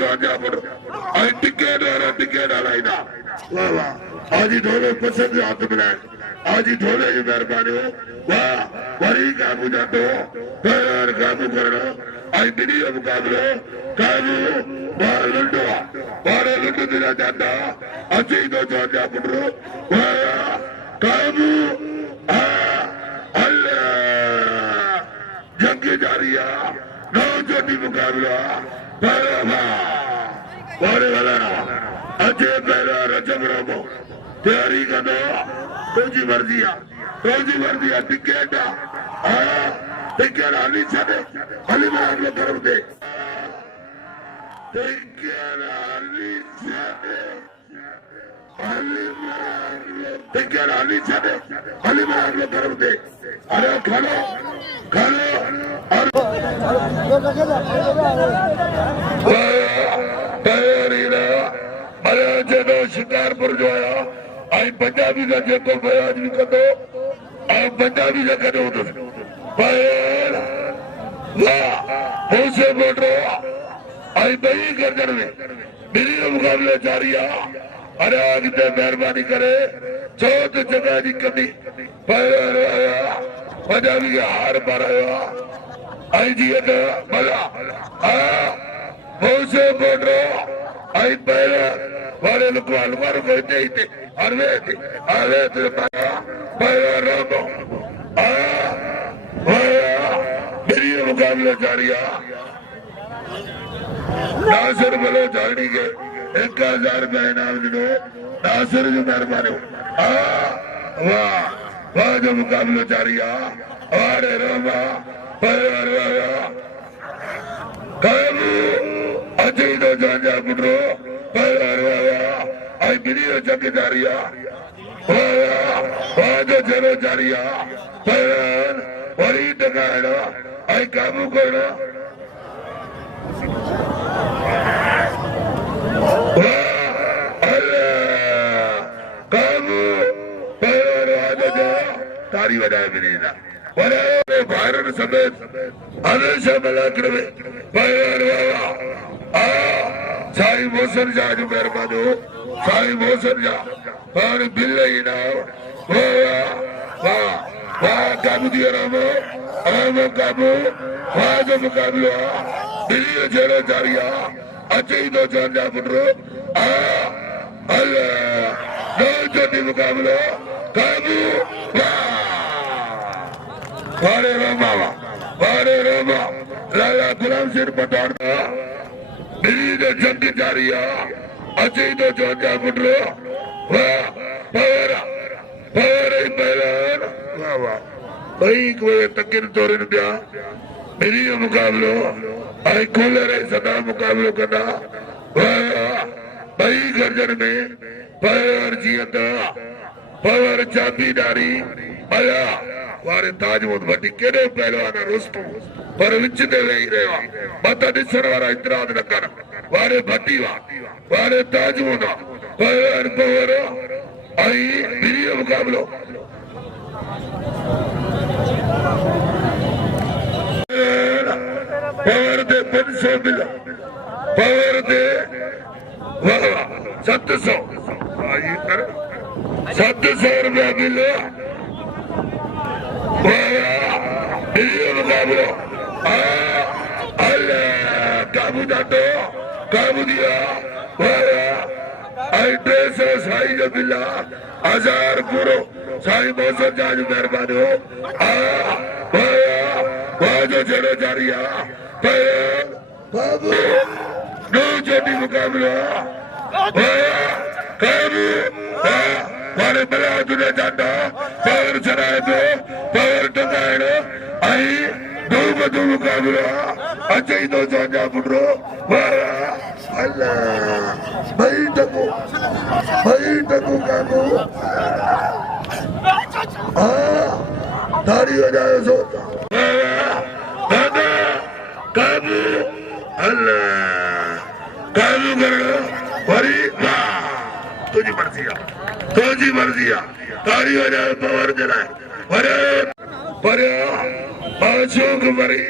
चौंजा foot I ticket हलाईंदा वाह वाह आज ढोले पसंद हाथ मिलाए आज ढोले जी मेहरबानी हो वाह वरी काबू जातो पैर काबू करना आई बिनी मुकाबलो काबू बाहर लुंडो दिला जाता अच्छी तो चौंजा फुट वाह काबू जंग जारिया नौ चोटी मुकाबला बारे वाला अजय पहला रजब रोबो तैयारी कर दो तुझी मर्जी टिकट आली छे अली मार लो कर दे टिकट आली छे अली मार लो कर दे अरे खालो जो शिकारपुर जो आया आई पंजाबी का जो बयान भी कदो पंजाबी का कदो मोटो आई बई गर्दन में बिनी मुकाबले जारी अरे अॻिते मेहरबानी करे चौथ जगह जी कमी पंजाबी के हार पारायो आई जीअं त भला मोटो आई पहले वाले लुकवाल मारो कोई नहीं अरे तो पहले रामो मेरी मुकाबले जारी नासिर बोलो जानी के 1000 रुपया इनाम दिनो नासिर जो मेहरबानी वाह वाह जो मुकाबले जारी अरे रामा पहले काबू अजय तो जांजा पुटरो आई बिनी जंग जारिया जो चलो जारिया वरी टकाइणो आई काबू करणो काबू तारी वजाए बिनी भारत समेत हमेशा मलाखड़ में साई मोहसन जा जो मेहरबानी हो साई मोहसन जा और बिल ही ना काबू दिया रामो काबू जो मुकाबलो बिली जेड़ो जारिया अच्छी तो चौंजा फुटरो नौ चोटी मुकाबलो काबू वारे रामा लाला गुलाम सिंह पठान बिली जो जंग जारी अच्छी तो चौंजा फुटरो बई कोई तकिन तोड़न दिया बिली जो मुकाबलो आई खोले रही सदा मुकाबलो कदा बई गर्जन में पैर जीअं त पैर चाबीदारी आया वारे ताजमहल वटी केड़े पहलवान रुस्तु पर विच ते वेही रहियो मत ॾिसण वारा इतराज न कर वारे भटी वारे ताजमहल पहलवान पवर आई बिनी जो मुकाबलो पवर दे 500 मिल पवर दे 700 रुपया मिल मुकाबलो काबू जातो काबू दिया आई 300 साई जो मिला 1000 पूरो साई मौसम जाज मेहरबानी हो जो जड़ो जारी काबू नौ चोटी मुकाबलो काबू वाले बला तुझे जाता पैर चढ़ाए तो पैर टकाइणो आई दो बदू मुकाबला अच्छी तो चौंजा फुटरो अल्लाह भाई टकू काबू तारी हो जाए सो काबू अल्लाह काबू करो वरी तुझी मर्जी तारी हो जाए पवर जलाए अशोक मरी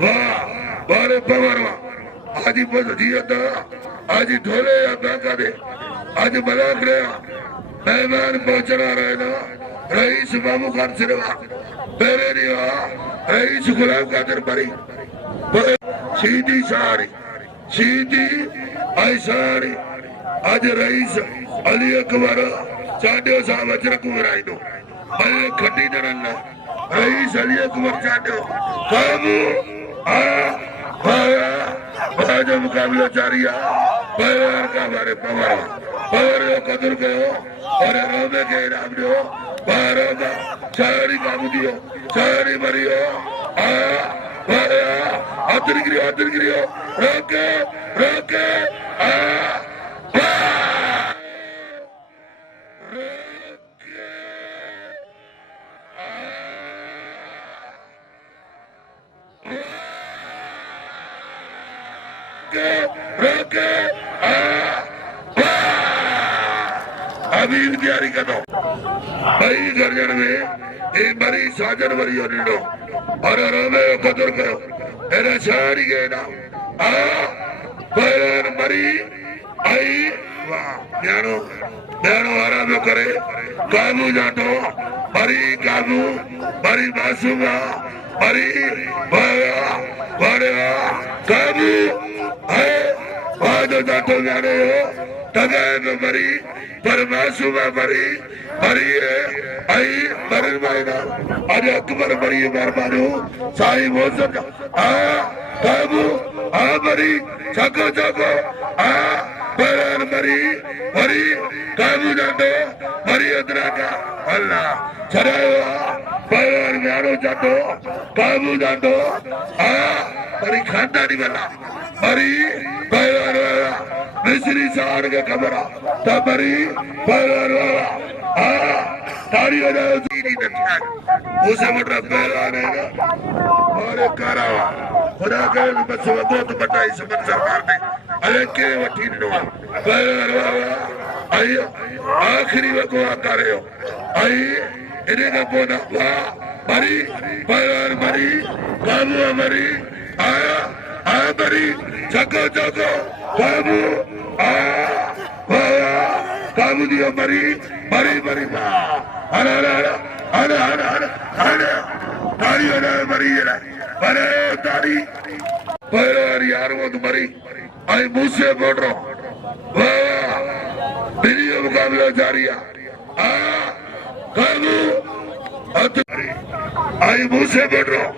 वाह बारे पवर आज बस जियत आज ढोले या बैंका दे आज मलाखड़े मेहमान पहुंचना रहे ना रईस बाबू खान सिरवा पेरे दिया रईस गुलाम कादिर परी सीधी साड़ी सीधी ऐसाड़ी आज रईस अली अकबर चाडियो साहब अजर कुराई दो अरे खटी दरन रईस अली अकबर चाडियो काबू आया जो मुकाबला जारी है परिवार का हमारे पवार जो कदर करो और रोबे के इनाम दो बारों का सारी काबू दियो सारी मरियो अतर गिरियो रोके रोके रोके अभी तैयारी कर दो भाई गर्जन में एक बड़ी साजन भरी हो नीडो और रोमे कदर करो एरे सारी के ना पर मरी आई वाह न्यानो न्यानो आराम करे काबू जाटो मरी काबू मरी मासूमा मरी वाया वाया काबू है वादो जाटो न्यानो तगे में मरी पर मासूमा मरी मरी है आई मरन मायना अरे अकबर मरी मेहरबानो साईं मोहम्मद काबू मरी चको चको बरन मरी मरी काबू जाटो मरी अदरा का अल्लाह चरायो बरन न्यानो जाटो काबू जाटो मरी खानदानी वाला मरी बरन वाला मिस्री सार के खबर तबरी बरन वाला तारी हो जाओ सीधी नथिया उसे मटर पहलवान है और करावा खुदा के बस वो तो बताई समन सरकार ने अरे के वठी नो पहलवान वाला आई आखिरी वको करे हो आई इने का पोना मरी पहलवान मरी काबू मरी आया मरी चको चको काबू काबू दियो मरी मरी मरी अरे अरे अरे अरे अरे अरे तारी हो जाए मरी अरे तारी पर यार वो तो मरी आई मुझसे बोल रहा हूँ वीडियो मुकाबला जारी है काबू आई मुझसे बोल रहा हूँ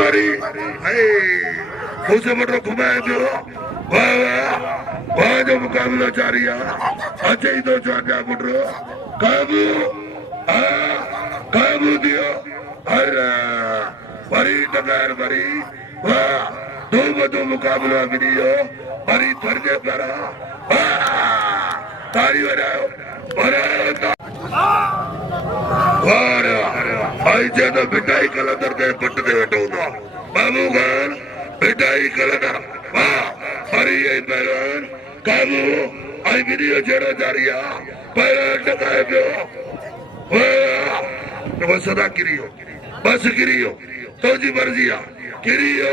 मरी मुझसे बोल रहा घुमाए जो वाह जो मुकाबला जारी है अच्छा ही तो चाचा बुढ़ो काबू काबू दियो अरे बड़ी टकार बड़ी वाह दो मुकाबला वीडियो बड़ी थर्जे करा तारी बनाओ आई तो मिठाई कलंदर के पट दे वेठो बाबू खान मिठाई कलंदर वाह हरी आई पहलवान काबू आई वीडियो जेड़ा जारी है पहलवान टकाए पियो वाह सदा गिरियो बस गिरियो तो जी मर्जी है गिरियो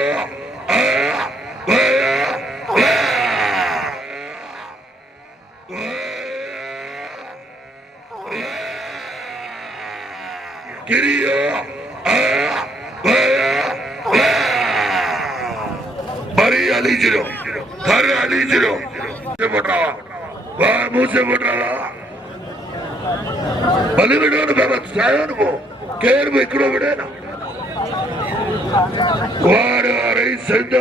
गिरियो बड़ी अली जिलो हर अली जिलो मोटावा वाह मुझसे मोटावा भले बेटो ने बाबा सायन को केर में इकड़ो बेटे ना वारे वारे सिंध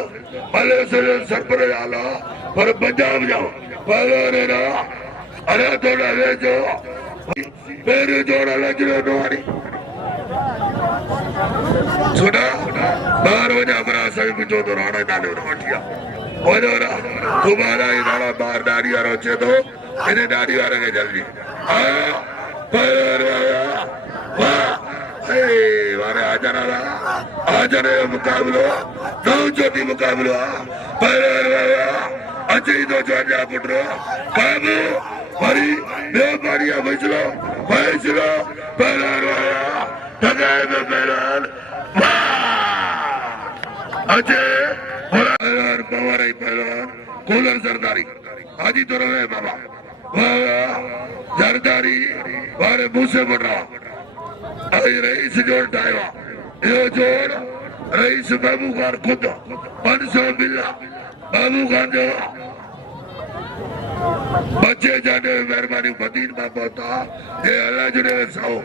भले से सरपर आला पर पंजाब जाओ पहले ना अरे थोड़ा वे जो पेरे जोड़ा लजरो नोरी सुना बाहर वजह हमारा सभी बिचो तो राणा डाले उठिया वजोरा तुम्हारा ही राणा बाहर डाड़ी वाला चे तो इन्हें डाड़ी वाले के जल्दी वारे आजाने मुकाबलो दो चोटी मुकाबलो अच्छे ही दो चोटिया पुटरो काबू हरी बेपारिया भैसलो पहलान ठगाए में पहलान अचे पहलवान पवार ही पहलवान कूलर सरदारी हाजी तो रहे बाबा सरदारी वारे मूसे बड़ा आई रईस जोड़ टाइवा यो जोड़ रईस बाबू खान खुद 500 मिला बाबू खान जो बच्चे जाने मेहरबानी मदीन में पहुंचा ये अल्लाह जुड़े साओ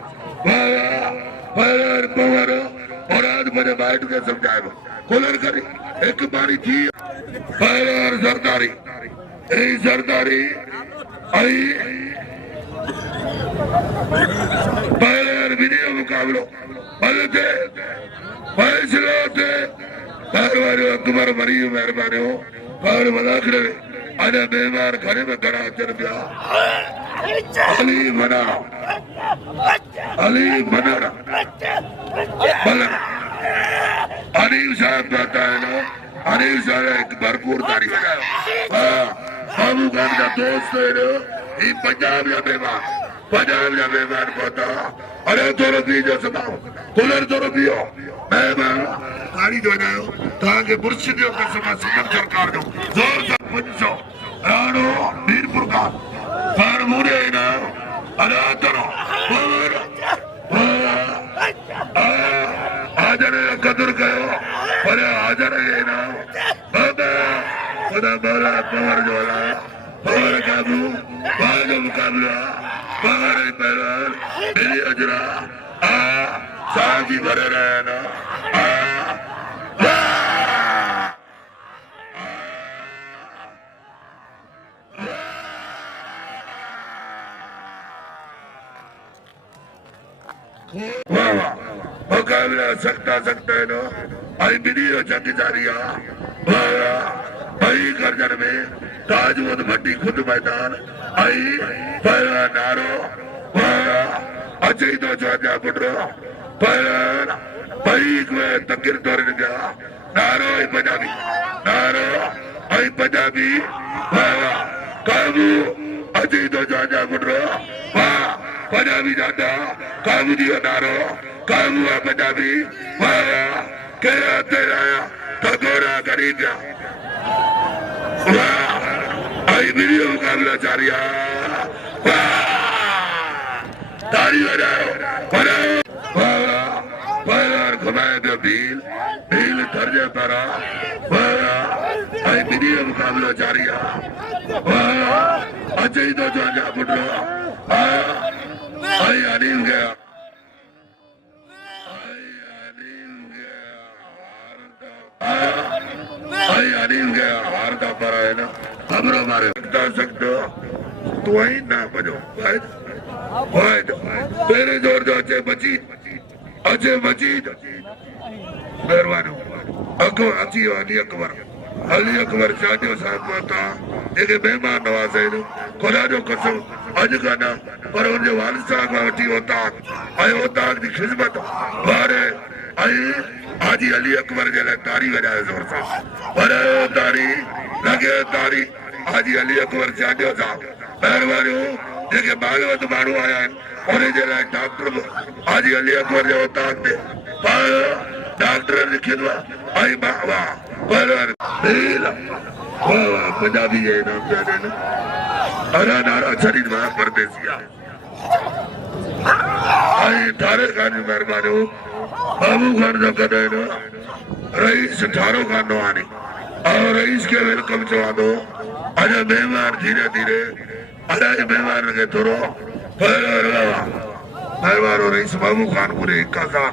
पहलवान पवार और आज मुझे बैठ के समझाएगा कूलर करी एक बारी थी पहलवान सरदारी सरदारी आई पहलवान वीडियो मुकाबलो बलते फैसले थे पहलवान अकबर मरी मेहरबानी हो और मलाखड़े अने मेहमान घरे में घड़ा अचन पिया अली मना अनिल साहब कहता है ना अनिल साहब एक भरपूर तारीफ है बाबू खान का दोस्त है ना ये पंजाब या मेहमान पहुंचा अरे थोड़ा पीजो सुनाओ कूलर थोड़ा पियो मेहमान गाड़ी जो है ताकि मुर्शिदियों का समय समन सरकार जो जोर से 500 राणो मीरपुर का कार मुरे ना अरे तरो हाजर कदर कयो अरे हाजर है ना बाबा खुदा मौला पवार जोला पवार काबू बाजो मुकाबला पवार पहलवान मेरी अजरा साजी भरे रहे ना मुकाबला सकता है ना आई वीडियो चक जारिया भाई गर्जन में ताजवद भट्टी खुद मैदान आई पहला नारो अचई तो चौजा पुटरो पहला भाई में तकिर तोड़ गया नारो आई पंजाबी काबू अचई तो चौजा पुटरो पंजाबी जाता काबू दियो नारो काबू पंजाबी केरा तेरा तगोरा गरीब आई वीडियो मुकाबला जारिया ताली बजाओ घुमाए दो भील थर्जे परा आई वीडियो मुकाबला जारिया अजय तो जो जा पुटरो आई अनिल गया हारता पर है ना खबरों मारे सकते तू ही ना बजो तेरे जोर जो अचे मजीद मेहरबानी अली अकबर शादियों साहब पहुंचा जेके मेहमान नवाज़ खुदा जो कसम अज का ना पर उनके वालिद साहब वठी ओताक की खिदमत वारे हाजी अली अकबर जे लाइ तारी वॼाए ज़ोर सां पर तारी लॻे तारी हाजी अली अकबर शादियो साहब महिरबानियूं जेके बागवत माण्हू आया आहिनि उन जे लाइ डॉक्टर हाजी अली अकबर जे ओताक ते डॉक्टर जी खिदमत आई वाह पंजाबी जे इनाम पिया ॾियनि अरा नारा छॾीनि मां परदेसिया ठारे खान जी महिरबानियूं बाबू खान जो कदे न रईस ठारो खान नवानी और रईस के वेलकम चवा दो अरे मेहमान धीरे धीरे अरे मेहमान के थोरो मेहमान रईस बाबू खान पूरे 1000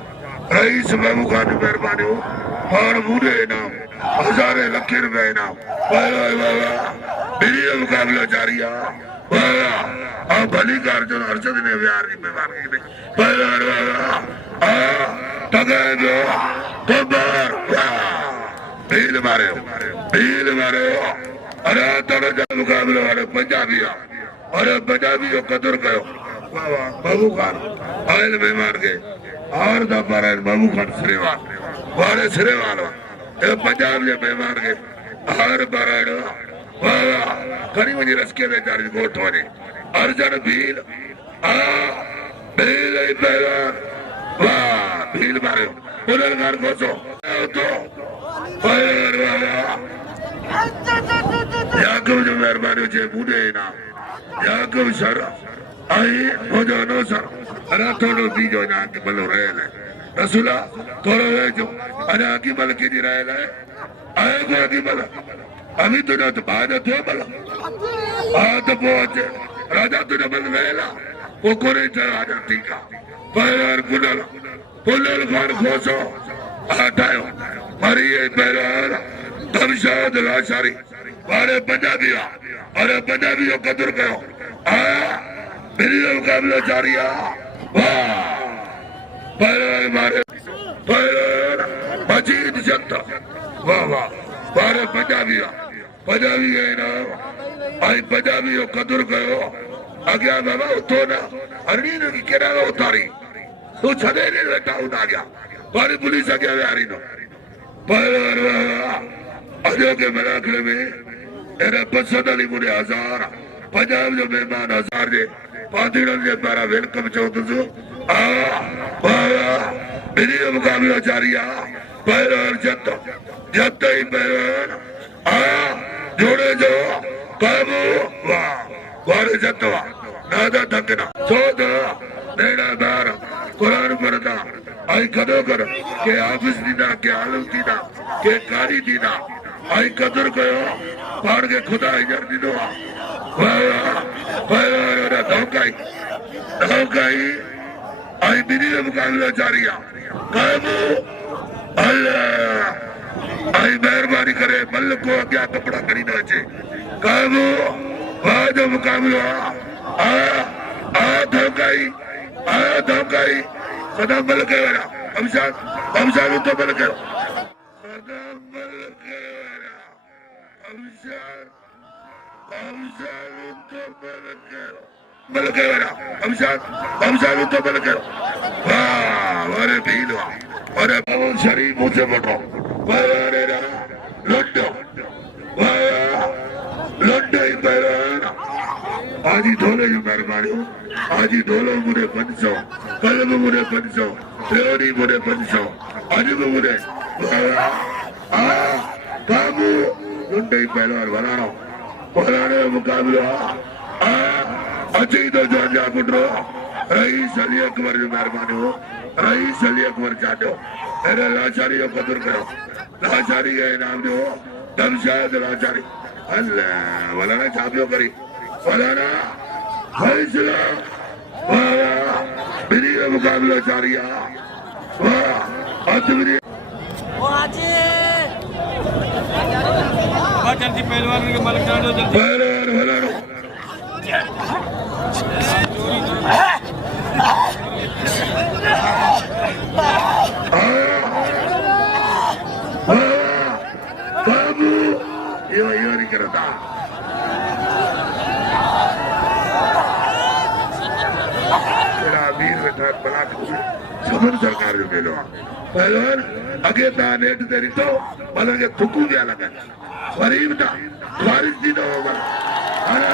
रईस बाबू खान मेहरबानी और पूरे इनाम हजारे लखे रुपए इनाम वीडियो मुकाबला जारी है भली कार जो अर्शद ने व्यार की मेहमान भील मारे अरे तोड़े मुकाबले वाले पंजाबी अरे पंजाबी जो कदर कयो बाबू खान आयल मेहमान के और दफार बाबू खान सिरेवाल वाले सिरेवाल पंजाब जे मेहमान के हर बाराड़ो खड़ी वञी रस्के में चार गोठ वञे अर्जन भील भील पहलवान वाह भील मारियो पुनर्गार घोसो तो याकूब जो मेहरबानी जे बूढ़े ना याकूब सर आई हो जो नो सर अरे थोड़ो बीजो ना के बलो रहल है रसूला थोड़ो है जो अरे आकी बल की दी रहल है आए को आकी बल अभी तो ना तो बाद थे बल आ तो पहुंच राजा तो बल रहला वो कोरे राजा ठीक है पर पुनल खान खोसो आटायो मरिए पैर दमशाद लाशारी बारे पंजाबिया अरे पंजाबियों कदर करो मेरी मुकाबला जारी है वाह पैर मारे पैर मजीद जनता वाह वाह बारे पंजाबिया पंजाबी है ना आई पंजाबियों कदर करो आगे बाबा उठो ना अरनी ने की केरा उतारी तू छदे ने बेटा उठा गया बारे पुलिस आगे आ रही नो पैर अजो के मलाखड़े में एरा 500 मुझे 1000 पंजाब जो मेहमान 1000 जे पादीड़न जे पारा वेलकम चौथो मेरी मुकाबला जारी है पैर जत जत ही पैर जोड़े जो काबू वाह वारे जतवा नादा थकना चौथ नेड़ा बार कुरान पढ़दा आई कदो कर के ऑफिस दीदा के आलम दीदा के कारी दीदा आई कदर कयो पाड़ के खुदा इजर दीदो वाह धोकाई आई बिनी मुकाबला जारी है काबू अल्लाह आई मेहरबानी करे मल को अग्या कपड़ा करी ना अचे काबू वाह जो मुकाबला आ धोकाई सदा मल के वाला हमशान तो मल के सदा मल के वाला हमशान तो मल के वाला हमशान तो मल के वाह अरे भील अरे पवन शरीफ मुझे बटो अरे लड्डो लड्डो ही पैर आजी ढोले जो मेहरबानी आजी ढोलो मुझे 500 कल भी मुझे 500 त्रियोनी मुझे 500 आज भी मुझे काबू लड्डो ही पहलवान बनाने मुकाबला अच्छी तो जो जा पुटरो रईस अली अकबर जो मेहरबानी हो रईस अली अकबर चाटो अरे लाचारी को कदर करो लाचारी का इनाम दो दमशाद लाचारी अल्लाह वाला ना छापियो करी वाला फैसला वाह मेरी मुकाबला जारी है वाह अतमरी आजे जल्दी पहलवान के मलकाड़ो जल्दी पहलवान वाला बाबू यो नहीं करता समन सरकार जो मेलो पहलवान अगे ता नेट तेरी तो मतलब के थुकू दिया लगा गरीब था बारिश दी तो होगा अरे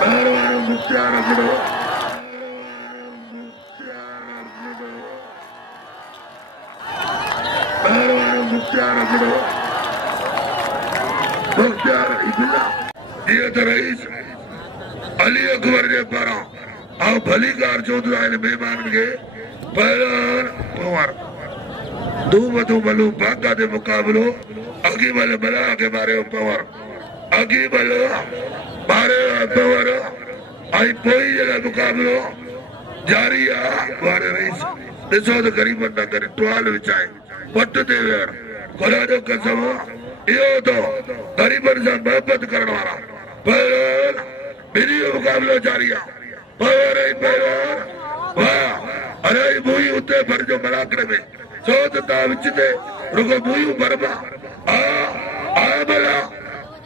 पहलवान मुख्तार रखो पहलवान मुख्तार रखो मुख्तार इतना ये तो रईस अली अकबर जे पारा आओ भली कार चौधरा ने मेहमान के पहलवान कुंवर दू बलू बाका दे मुकाबलो अगी वाले बला के बारे कुंवर अगी बलो बारे कुंवर आई पोई जला मुकाबलो जारी आ वारे रईस दिसो तो गरीब न करे टवाल विचाए पट दे वेर खुदा जो कसम यो तो गरीबन से मोहब्बत करने वाला पहलवान मेरी मुकाबला जारी है पहलवान वाह अरे मुई उते भर जो मलाखड़े में चौथा विचते रुको मुई बरबा आ बला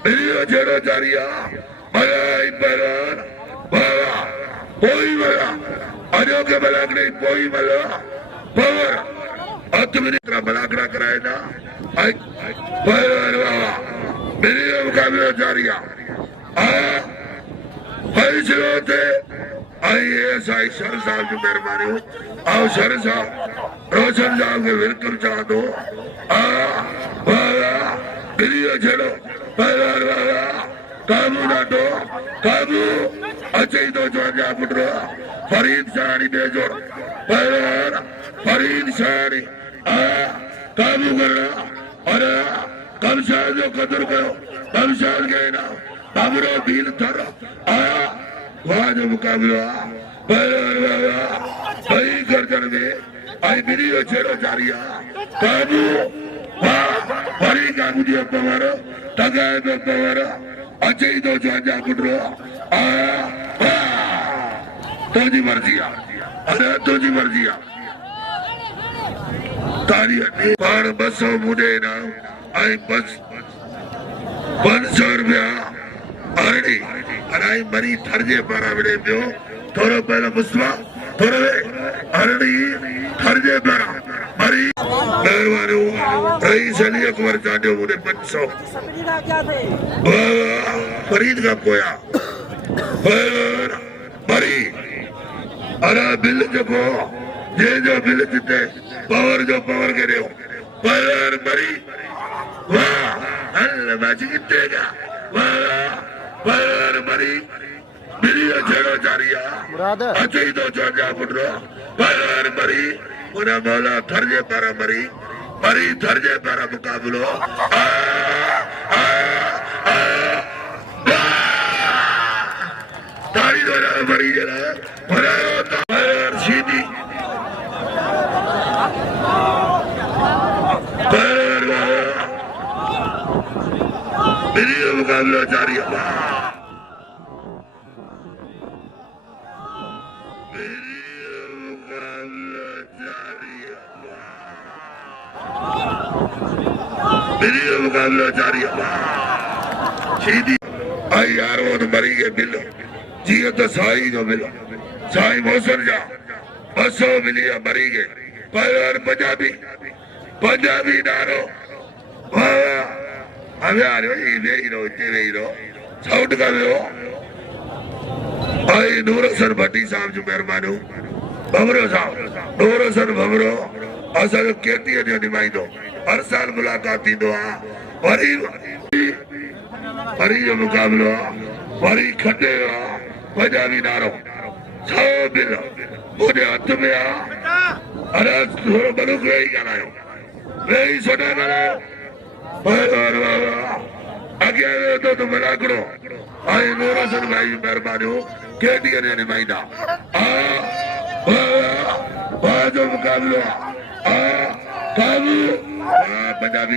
मेरी जेड़ो जारी है मलाई पहलवान वाह पोई वाला अजो के मलाखड़े पोई वाला पावर अतमरी तरह मलाखड़ा कराए ना आई पहलवान वाह मेरी मुकाबला जारी है फैसलों से आई सर साहब जो मेहरबानी आओ सर साहब रोशन साहब के वेलकम चाह दो वीडियो छेड़ो काबू नाटो काबू अच्छे तो जा पुटरो फरीद शानी बेजोड़ फरीद शानी काबू करना और कमशाद जो कदर करो कमशाद के ना बाबरो बील थर वहाँ जो मुकाबला भाई गर्दन में आई वीडियो छेड़ो जारिया काबू फरी काबू दियो पवारो तगाए में पवारो अच्छे तो जा पुटरो तुझी मर्जी अरे तुझी मर्जी तारी पाण 200 मुंडे ना आई बस 500 रुपया अरड़ी अराई मरी थरजे पारा विड़े पियो थोरो पहला मुस्वा थोरो अरड़ी थरजे पारा मरी मेहरबानी रईस अली अकबर चाटियो मुंडे 500 फरीद का पोया मरी अरे बिल जको जे जो बिल जिते पावर जो पावर के रियो पर मरी वाह हल बाजी कितेगा वाह पर मरी वीडियो छेड़ो जारिया अच्छे तो जा पुटरो पर मरी उना मौला थरजे पारा मरी मरी थरजे पारा मुकाबलो तारी दो मरी जरा पर सीधी वीडियो मुकाबला जारी है वीडियो मुकाबला जारी है सीधी आई यार वो तो मरी के बिल जी तो साई जो मिलो साई मौसम जा 200 मिली मरी के पर पंजाबी नारो हमें आ रहे हो ये हीरो साउथ का वे आई नूर हसन भट्टी साहब जो मेहरबानी भमरो साहब नूर हसन भमरो असा जो केटी जो निमाइंदो हर साल मुलाकात थींदो आ वरी जो मुकाबलो वरी खटे पंजाबी नारो 100 बिल मुझे हथ में अरे थोरो बलूक ही ॻाल्हायो वेही सोटा ॻाल्हायो अॻियां वियो तो मलाखड़ो ऐं नूर हसन भाई मेहरबानी केटी ने निमाइंदा जो मुकाबलो काबू पंजाबी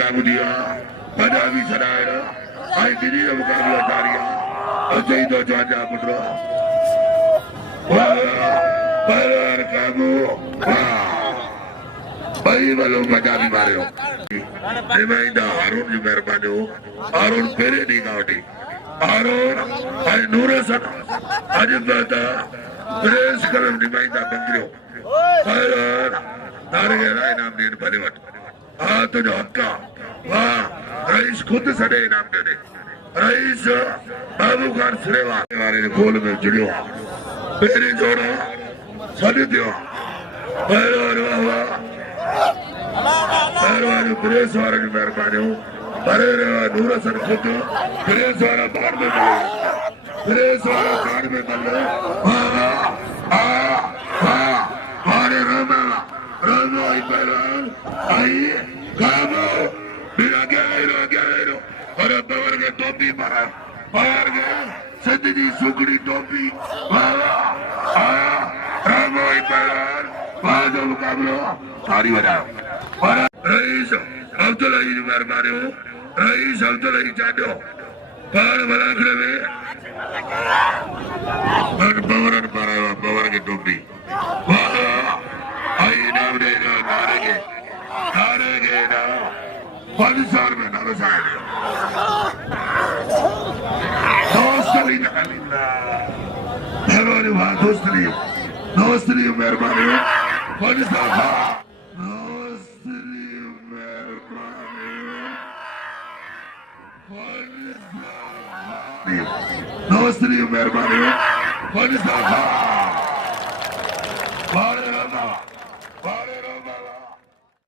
काबू दिया पंजाबी सराय आई दीदी जो मुकाबला जारी अच्छे ही तो जा पुटरो पर काबू भाई वालों पंजाबी मारे हो निमाइंदा हारून जो मेहरबानी हारून पेरे दी गावटी हारून आई नूर हसन आज बता प्रेस कलम निमाइंदा बंगरियो पर तारे के इनाम देन भले वट तुझो हक्का वाह रईस खुद सडे इनाम दे रईस बाबू खान सिरेवा वाले ने गोल में जुड़ियो पेरे जोड़ो सड दियो मेहरबानी प्रेस वाले की मेहरबानी भरे नूर हसन खुद प्रेस वाला बाढ़ में मिले प्रेस वाला बाढ़ में मिले हमारे रोमो आई काबू बिना गहरो और पवर के टोपी मारा पवर के सदी सुगड़ी टोपी रोमो जो मुकाबलो तारी बजाओ रईस अब्दुल अजीज मेहरबानी रईस अब्दुल अजीज चाटो पान मलाखड़े में पवर के टोपी आई नाम दे नारे के ना 500 में ना बसाए दोस्तरी मेहरबानी वहाँ दोस्तरी मेहरबानी 500 दोस्तरी मेहरबानी वसरकार